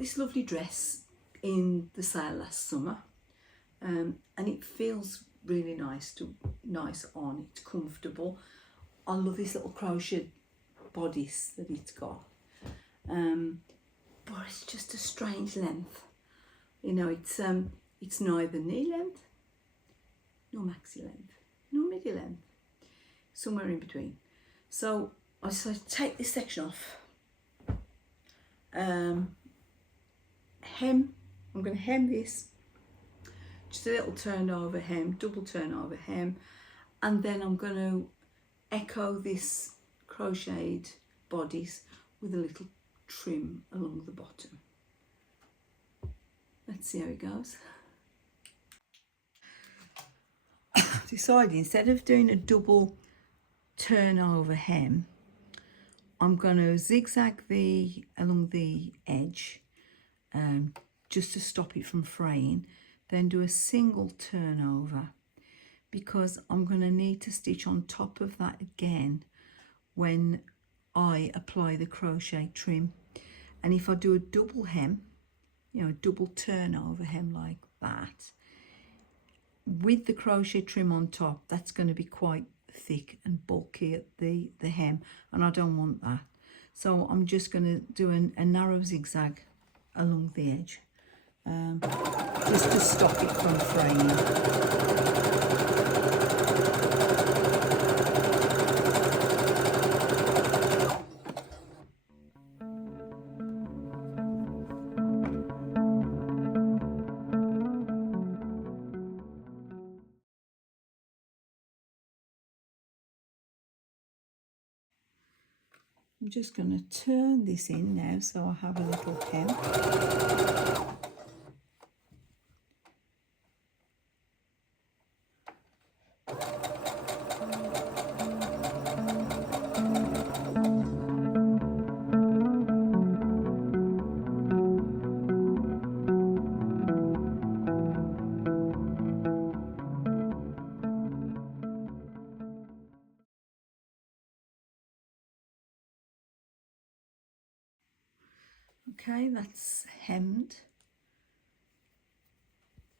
this lovely dress in the sale last summer, and it feels really nice on. It's comfortable. I love this little crochet bodice that it's got, but it's just a strange length. You know, it's neither knee length nor maxi length nor midi length, somewhere in between. So I decided to take this section off. Hem. I'm going to hem this, just a little turnover hem, double turnover hem, and then I'm going to echo this crocheted bodice with a little trim along the bottom. Let's see how it goes. Decided instead of doing a double turnover hem, I'm going to zigzag along the edge, just to stop it from fraying, then do a single turnover, because I'm going to need to stitch on top of that again when I apply the crochet trim. And if I do a double hem, you know, a double turnover hem like that, with the crochet trim on top, that's going to be quite thick and bulky at the hem, and I don't want that. So I'm just going to do a narrow zigzag along the edge, just to stop it from fraying. I'm just going to turn this in now so I have a little hem. Okay, that's hemmed.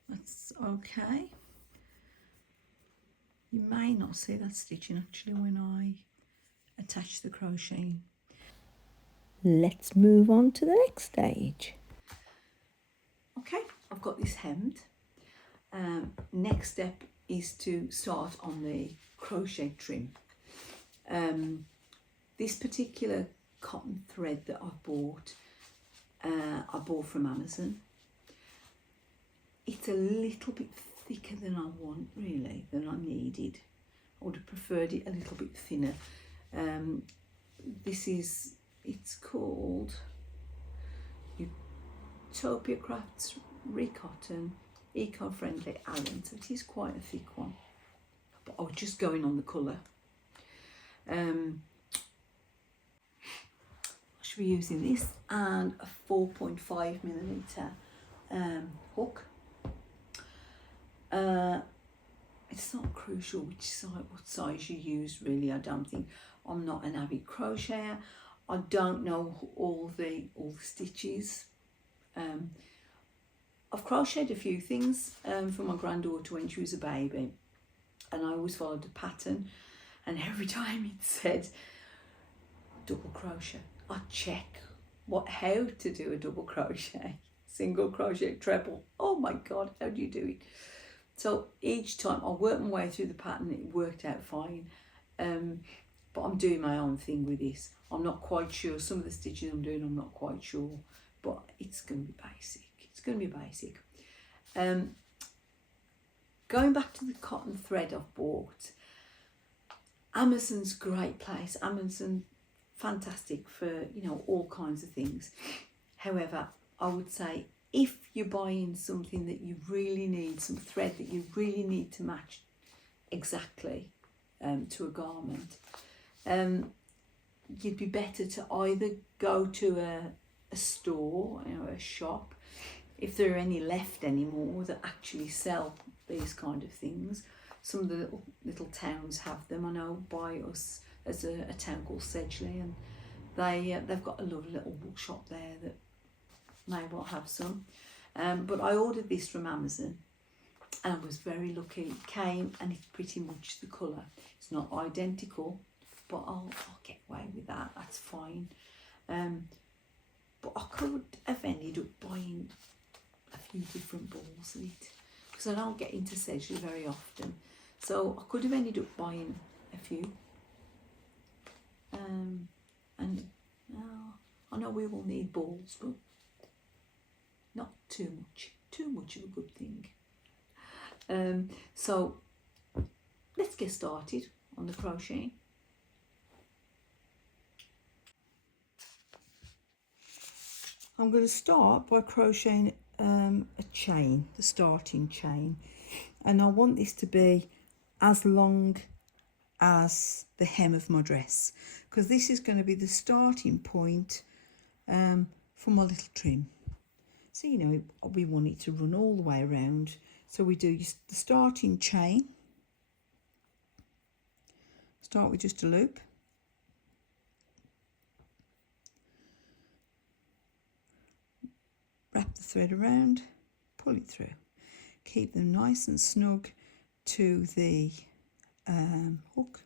That's okay. You may not see that stitching actually when I attach the crocheting. Let's move on to the next stage. Okay, I've got this hemmed. Next step is to start on the crochet trim. This particular cotton thread that I bought from Amazon. It's a little bit thicker than I want, really, than I needed. I would have preferred it a little bit thinner. It's called Utopia Crafts Recotton Eco-Friendly Allen, so it is quite a thick one. But I was just going on the colour. I should be using this and a 4.5mm hook. It's not crucial what size you use, really. I don't think. I'm not an avid crocheter. I don't know all the stitches. I've crocheted a few things for my granddaughter when she was a baby, and I always followed a pattern, and every time it said double crochet, I'd check how to do a double crochet, single crochet, treble. Oh my God, how do you do it? So each time I worked my way through the pattern, it worked out fine. But I'm doing my own thing with this. I'm not quite sure. Some of the stitches I'm doing, I'm not quite sure, but it's going to be basic. It's going to be basic. Going back to the cotton thread I've bought, Amazon's a great place. Amazon, fantastic for, you know, all kinds of things. However, I would say if you're buying something that you really need, some thread that you really need to match exactly to a garment, you'd be better to either go to a store, you know, a shop, if there are any left anymore that actually sell these kind of things. Some of the little towns have them. I know by us there's a town called Sedgley, and they've got a lovely little bookshop there that may well have some. But I ordered this from Amazon and I was very lucky. It came and it's pretty much the colour. It's not identical, but I'll get away with that. That's fine. But I could have ended up buying a few different balls of it because I don't get into sedgery very often. So I could have ended up buying a few. And I know we all need balls, but not too much. Too much of a good thing. So let's get started on the crocheting. I'm going to start by crocheting a chain, the starting chain, and I want this to be as long as the hem of my dress because this is going to be the starting point for my little trim. So you know we want it to run all the way around, so we do the starting chain. Start with just a loop. Wrap the thread around, pull it through. Keep them nice and snug to the hook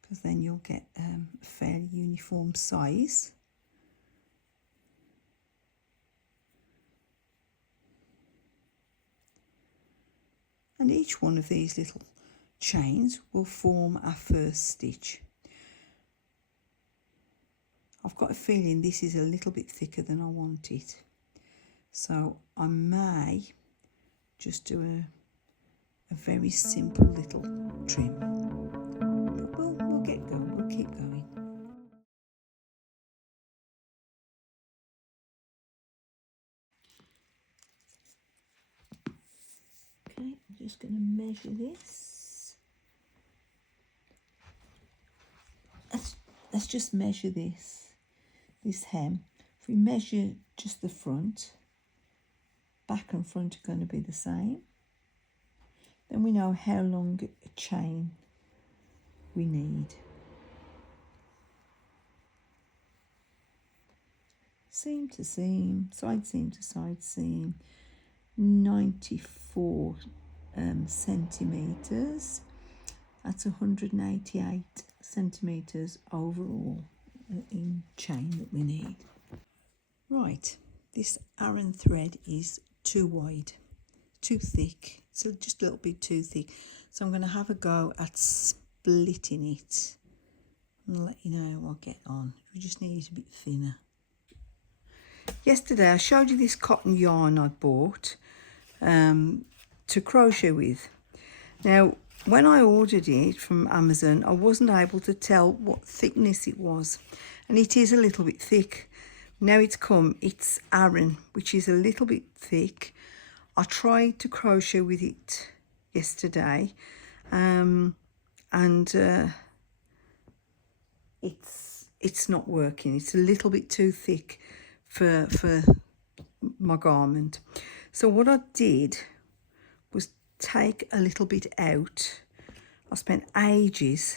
because then you'll get a fairly uniform size. And each one of these little chains will form our first stitch. I've got a feeling this is a little bit thicker than I want it. So I may just do a very simple little trim. But we'll get going, we'll keep going. Okay, I'm just going to measure this. Let's just measure this hem. If we measure just the front, back and front are going to be the same. Then we know how long a chain we need. Seam to seam, side seam to side seam, 94 centimetres. That's 188 centimetres overall in chain that we need. Right, this Aran thread is too wide, too thick. It's just a little bit too thick. So I'm going to have a go at splitting it. And I'll let you know how I'll get on. We just need it a bit thinner. Yesterday I showed you this cotton yarn I'd bought to crochet with. Now, when I ordered it from Amazon, I wasn't able to tell what thickness it was. And it is a little bit thick. Now it's Aran, which is a little bit thick. I tried to crochet with it yesterday, and it's not working. It's a little bit too thick for my garment. So what I did was take a little bit out. I spent ages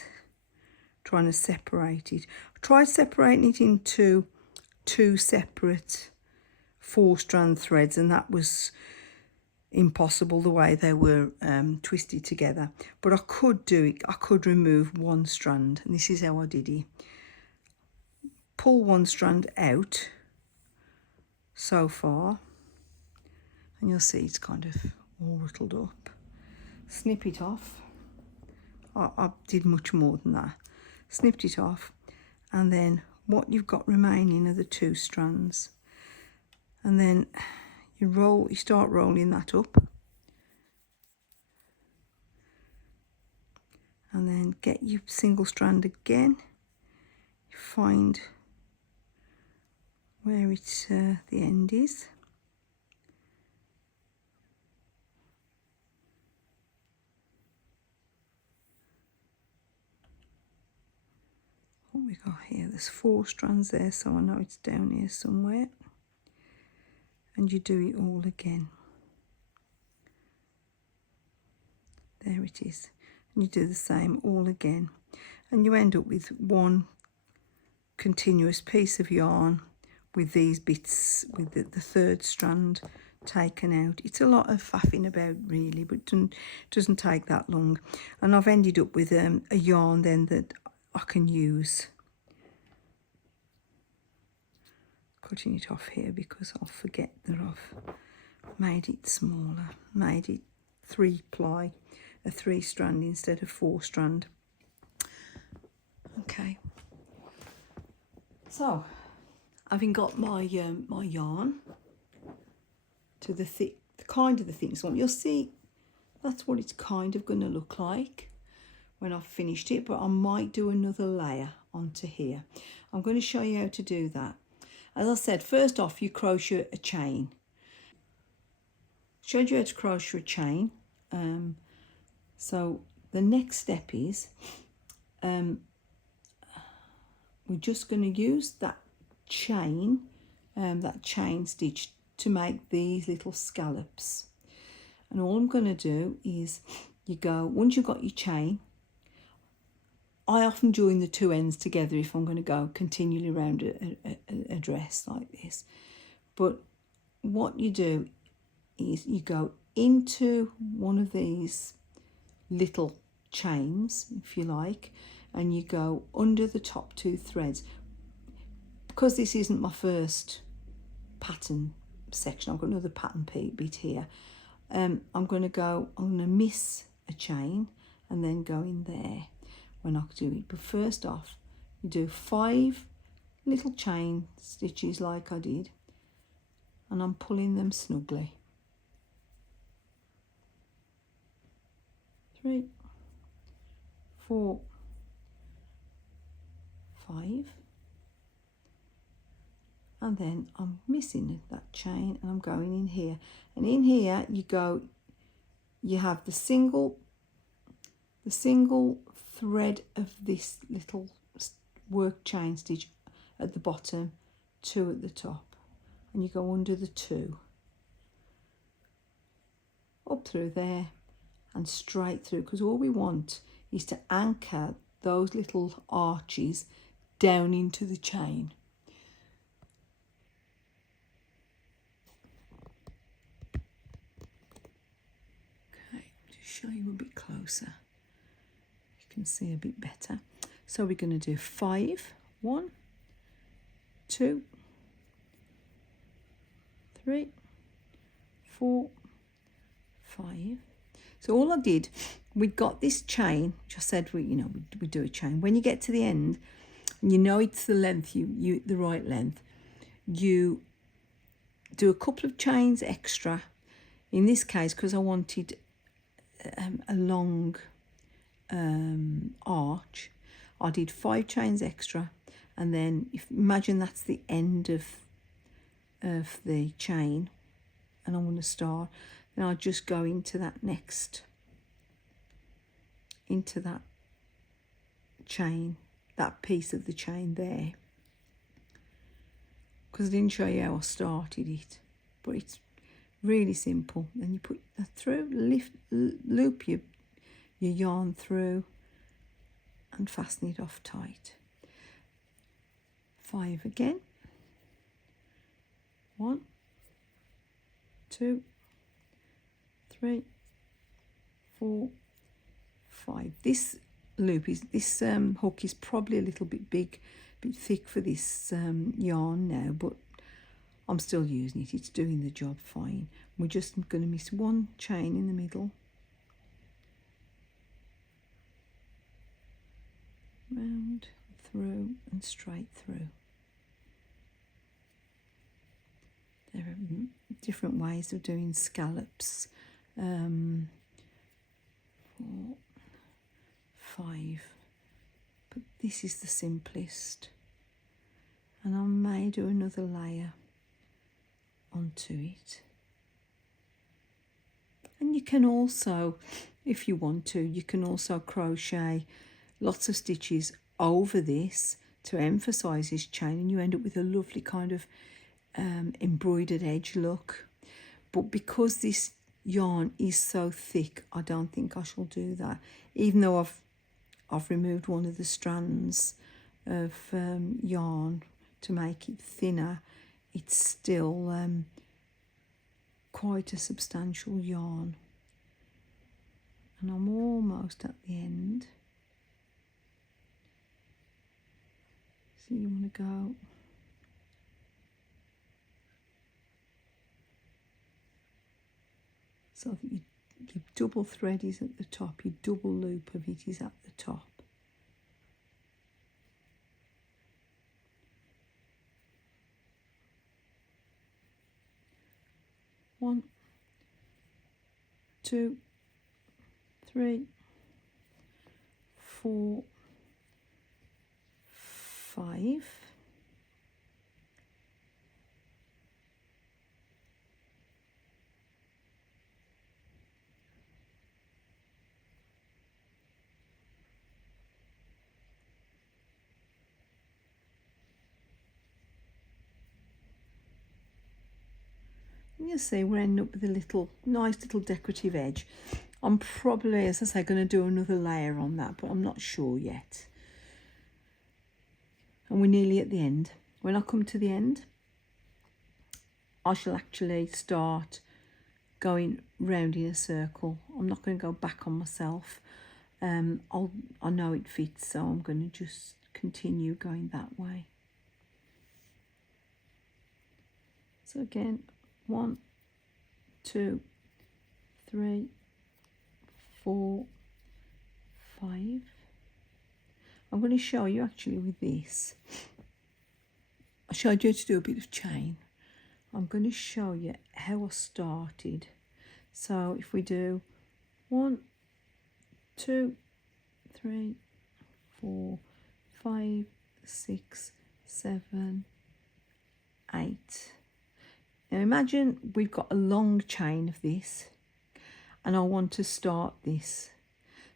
trying to separate it. I tried separating it into two separate 4-strand threads, and that was impossible the way they were twisted together. But I could do it. I could remove one strand, and this is how I did it. Pull one strand out so far, and you'll see it's kind of all riddled up. Snip it off. I did much more than that. Snipped it off, and then what you've got remaining are the 2 strands, and then you start rolling that up, and then get your single strand again. You find where it's the end is, what we got here, there's 4 strands there, so I know it's down here somewhere. And you do it all again. There it is. And you do the same all again. And you end up with one continuous piece of yarn with these bits, with the third strand taken out. It's a lot of faffing about really, but doesn't take that long. And I've ended up with a yarn then that I can use. Cutting it off here because I'll forget that I've made it smaller, made it 3-ply, a 3-strand instead of 4-strand. Okay, so having got my my yarn to the thick, kind of the thickness one, you'll see that's what it's kind of going to look like when I've finished it, but I might do another layer onto here. I'm going to show you how to do that. As I said, first off, you crochet a chain. Showed you how to crochet a chain. So the next step is we're just going to use that chain stitch to make these little scallops. And all I'm going to do is you go, once you've got your chain, I often join the two ends together if I'm going to go continually around a dress like this. But what you do is you go into one of these little chains, if you like, and you go under the top 2 threads. Because this isn't my first pattern section, I've got another pattern bit here. I'm going to miss a chain and then go in there when I do it. But first off, you do 5 little chain stitches like I did, and I'm pulling them snugly. 3, 4, 5, and then I'm missing that chain and I'm going in here, and in here you have the single thread of this little work chain stitch at the bottom, 2 at the top, and you go under the 2 up through there and straight through, because all we want is to anchor those little arches down into the chain. Okay, just show you a bit closer. You can see a bit better. So we're going to do 5, 1, 2, 3, 4, 5. So all I did, we got this chain, which I said we do a chain. When you get to the end, and you know it's the length, the right length, you do a couple of chains extra. In this case, because I wanted a long arch, I did 5 chains extra, and then imagine that's the end of the chain, and I want to start. Then I'll just go into that chain, that piece of the chain there, because I didn't show you how I started it, but it's really simple. Then you put that through, loop your yarn through and fasten it off tight. 5 again, 1, 2, 3, 4, 5. This hook is probably a little bit big, a bit thick for this yarn now, but I'm still using it. It's doing the job fine. We're just going to miss 1 chain in the middle, round, through and straight through. There are different ways of doing scallops. 4, 5, but this is the simplest, and I may do another layer onto it. And you can also, if you want to, you can also crochet lots of stitches over this to emphasize this chain, and you end up with a lovely kind of embroidered edge look. But because this yarn is so thick, I don't think I shall do that, even though I've removed one of the strands of yarn to make it thinner. it's still quite a substantial yarn. And I'm almost at the end. So you want to go so that your double thread is at the top, your double loop of it is at the top. One, two, three, four, five. You see, we're ending up with a nice little decorative edge. I'm probably, as I say, going to do another layer on that, but I'm not sure yet. And we're nearly at the end. When I come to the end, I shall actually start going round in a circle. I'm not going to go back on myself. I know it fits, so I'm going to just continue going that way. So again, 1, 2, 3, 4, 5. I'm going to show you actually with this. I showed you how to do a bit of chain. I'm going to show you how I started. So if we do 1, 2, 3, 4, 5, 6, 7, 8. Now imagine we've got a long chain of this and I want to start this.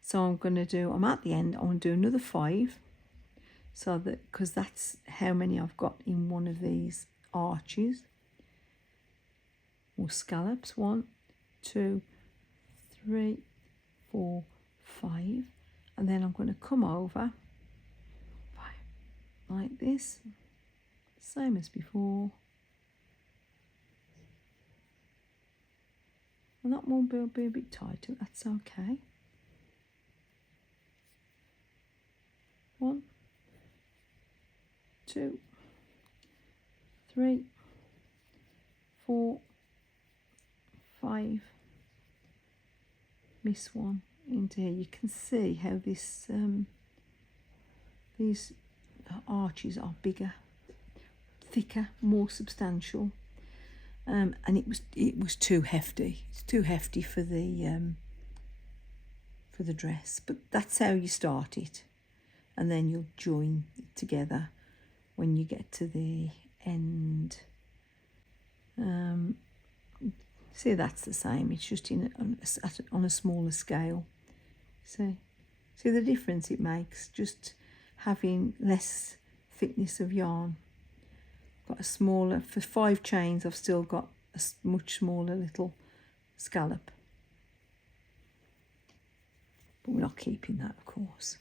So I'm at the end, I want to do another 5. So that, because that's how many I've got in one of these arches or scallops. 1, 2, 3, 4, 5. And then I'm going to come over 5 like this, same as before. And that one will be a bit tighter, that's okay. 1, 2, 3, 4, 5. Miss one into here. You can see how this these arches are bigger, thicker, more substantial. And it was too hefty. It's too hefty for the dress, but that's how you start it, and then you'll join it together when you get to the end. See, that's the same. It's just on a smaller scale. See the difference it makes, just having less thickness of yarn. Got a smaller, for 5 chains I've still got a much smaller little scallop, but we're not keeping that, of course.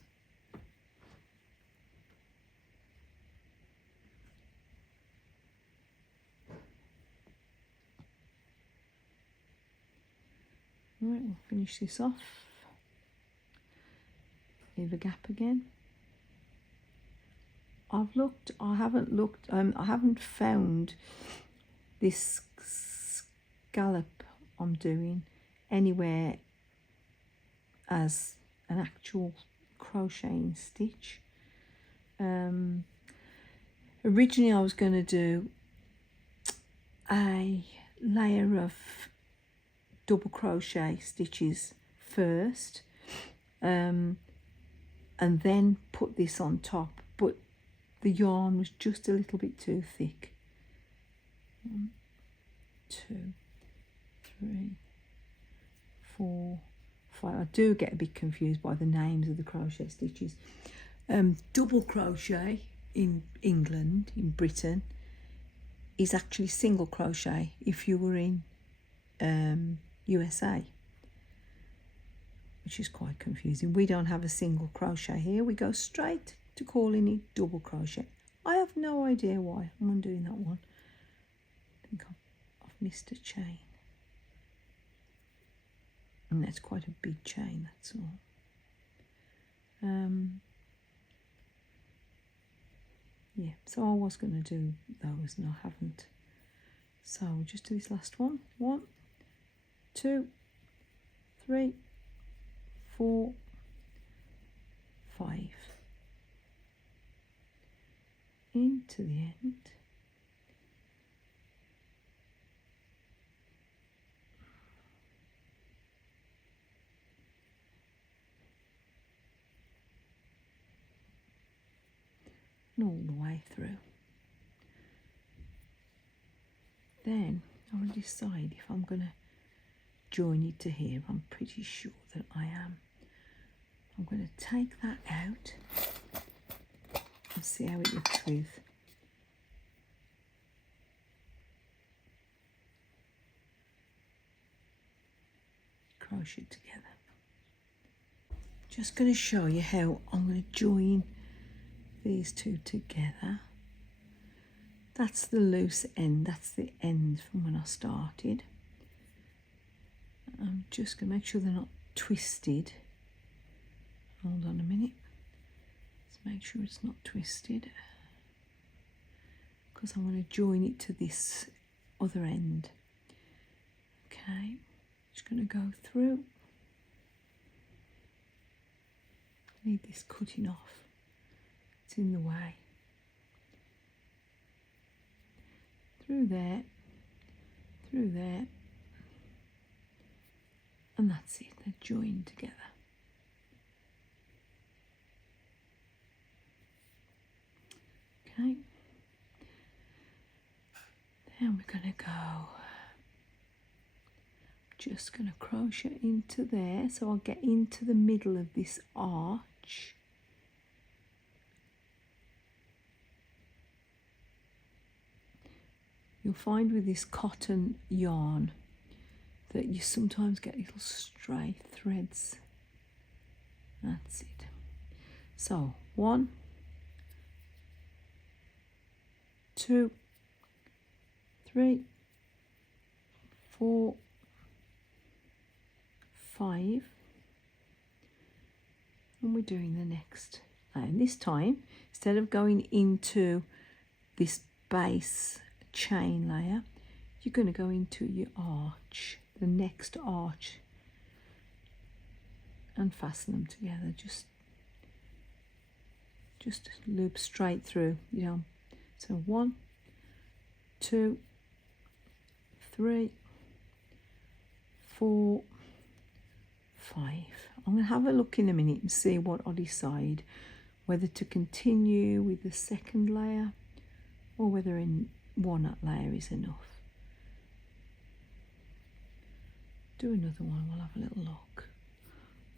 Right, we'll finish this off. Leave a gap again. I haven't found this scallop I'm doing anywhere as an actual crocheting stitch. Originally I was going to do a layer of double crochet stitches first, and then put this on top, but the yarn was just a little bit too thick. 1, 2, 3, 4, 5. I do get a bit confused by the names of the crochet stitches. Double crochet in England, in Britain, is actually single crochet if you were in USA, which is quite confusing. We don't have a single crochet here. We go straight to calling it double crochet. I have no idea why I'm undoing that one. think I've missed a chain. And that's quite a big chain, that's all. Yeah, so I was going to do those and I haven't. So we'll just do this last one. 1, 2, 3, 4, 5. Into the end. And all the way through. Then I'll decide if I'm going to join it to here. I'm pretty sure that I am. I'm going to take that out and see how it looks with crochet together. Just going to show you how I'm going to join these two together. That's the loose end, that's the end from when I started. I'm just going to make sure they're not twisted. Hold on a minute. Let's make sure it's not twisted, because I'm going to join it to this other end. Okay, just going to go through. Need this cutting off, it's in the way. Through there, and that's it, they're joined together. Okay, then we're going to go, just going to crochet into there, so I'll get into the middle of this arch. You'll find with this cotton yarn that you sometimes get little stray threads. That's it. So 1, 2, 3, 4, 5, and we're doing the next. And this time, instead of going into this base chain layer, you're going to go into your arch, the next arch, and fasten them together. Just loop straight through, you know. So 1, 2, 3, 4, 5. I'm going to have a look in a minute and see what I decide, whether to continue with the second layer or whether in one layer is enough. Do another one, we'll have a little look.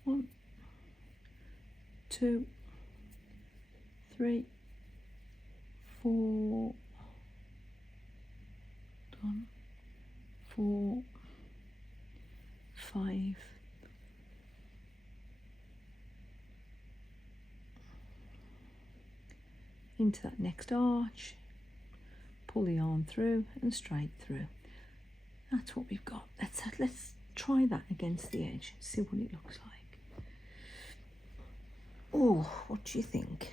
1, 2, 3, 4, done, 4, 5, into that next arch, pull the yarn through and straight through. That's what we've got. Let's try that against the edge, see what it looks like. Oh, what do you think?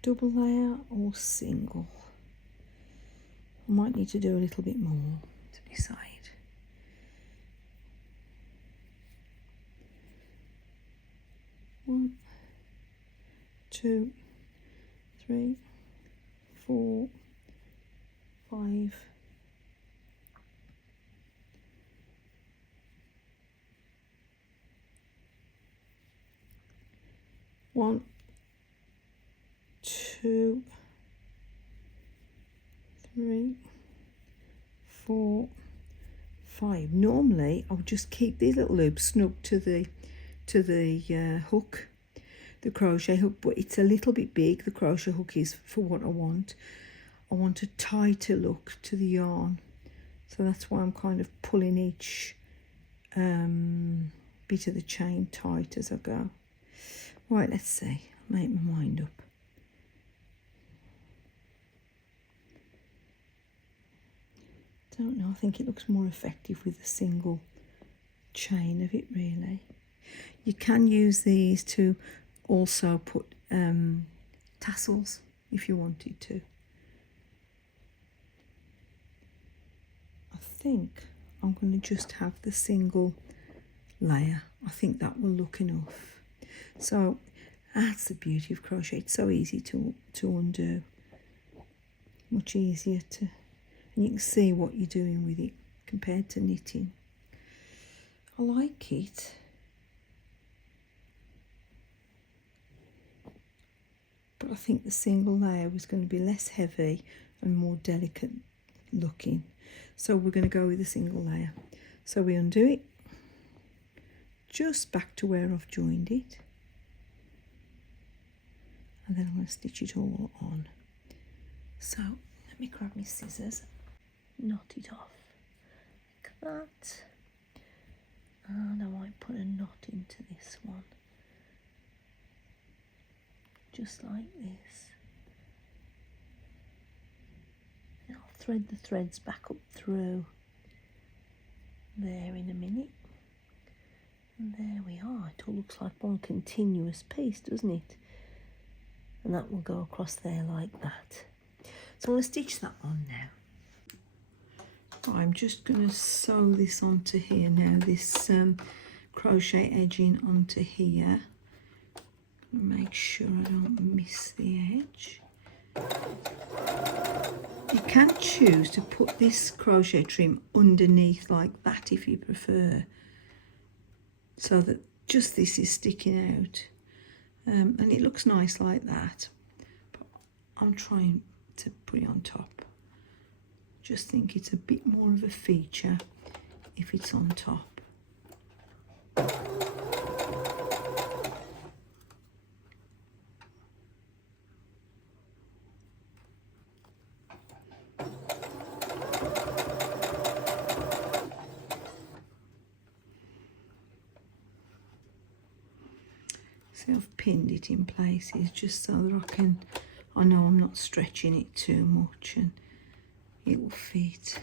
Double layer or single? I might need to do a little bit more to decide. One, 2, 3, 4, 5. One, 2, 3, 4, 5. Normally, I'll just keep these little loops snug to the hook, the crochet hook, but it's a little bit big. The crochet hook is for what I want. I want a tighter look to the yarn, so that's why I'm kind of pulling each bit of the chain tight as I go. Right, let's see. I'll make my mind up. don't know, I think it looks more effective with a single chain of it really. You can use these to also put tassels if you wanted to. I think I'm going to just have the single layer. I think that will look enough. So that's the beauty of crochet. It's so easy to undo. Much easier to, and you can see what you're doing with it compared to knitting. I like it. But I think the single layer was going to be less heavy and more delicate looking. So we're going to go with a single layer. So we undo it, just back to where I've joined it. And then I'm going to stitch it all on. So let me grab my scissors, knot it off like that. And I might put a knot into this one. Just like this. And I'll thread the threads back up through there in a minute. And there we are. It all looks like one continuous piece, doesn't it? And that will go across there like that. So I'm going to stitch that on now. I'm just going to sew this onto here now, this crochet edging onto here. Make sure I don't miss the edge. You can choose to put this crochet trim underneath like that if you prefer, so that just this is sticking out, and it looks nice like that. But I'm trying to put it on top. Just think it's a bit more of a feature if it's on top. See, I've pinned it in places just so that I know I'm not stretching it too much and it will fit.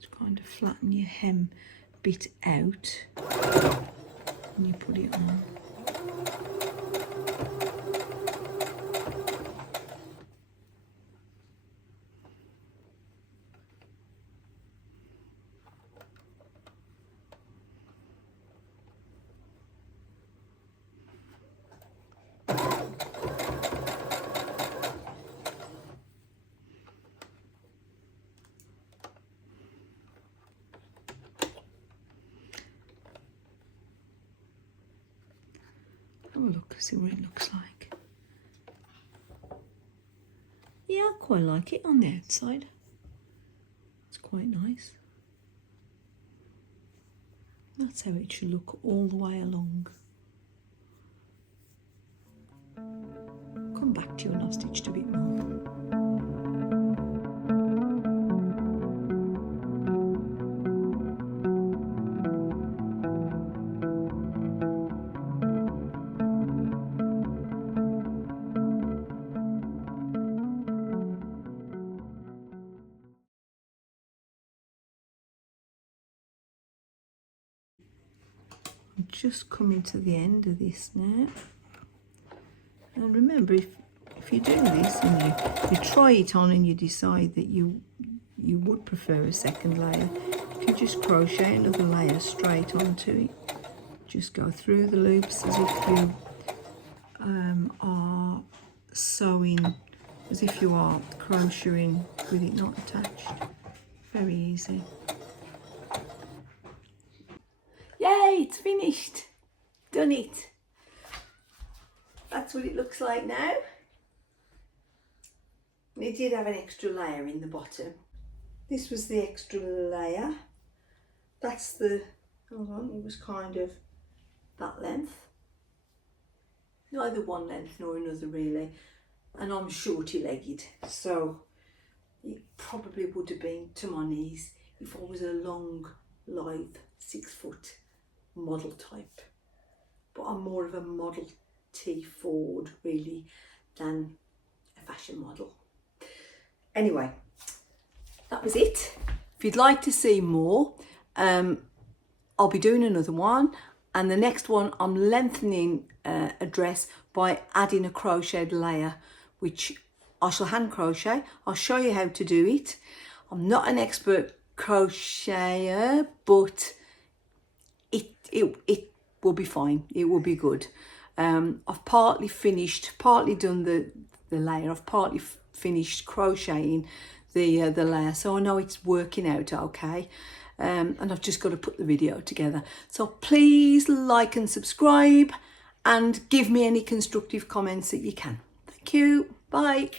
Just kind of flatten your hem bit out and you put it on. Have a look, see what it looks like. Yeah, I quite like it on the outside. It's quite nice. That's how it should look all the way along. Come back to you and I've stitched a bit more. I'm just coming to the end of this now. And remember, if you do this and you try it on and you decide that you would prefer a second layer, you can just crochet another layer straight onto it. Just go through the loops as if you are sewing, as if you are crocheting with it not attached. Very easy. Yay, it's finished. Done it. That's what it looks like now. And it did have an extra layer in the bottom. This was the extra layer. That's the, hold on, it was kind of that length. Neither one length nor another really. And I'm shorty-legged, so it probably would have been to my knees if I was a long lithe 6-foot model type, but I'm more of a Model T Ford really than a fashion model. Anyway, that was it. If you'd like to see more, I'll be doing another one, and the next one I'm lengthening a dress by adding a crocheted layer, which I shall hand crochet. I'll show you how to do it. I'm not an expert crocheter, but it will be fine. It will be good. I've partly done the layer. I've partly finished crocheting the layer, so I know it's working out okay. And I've just got to put the video together. So please like and subscribe, and give me any constructive comments that you can. Thank you. Bye.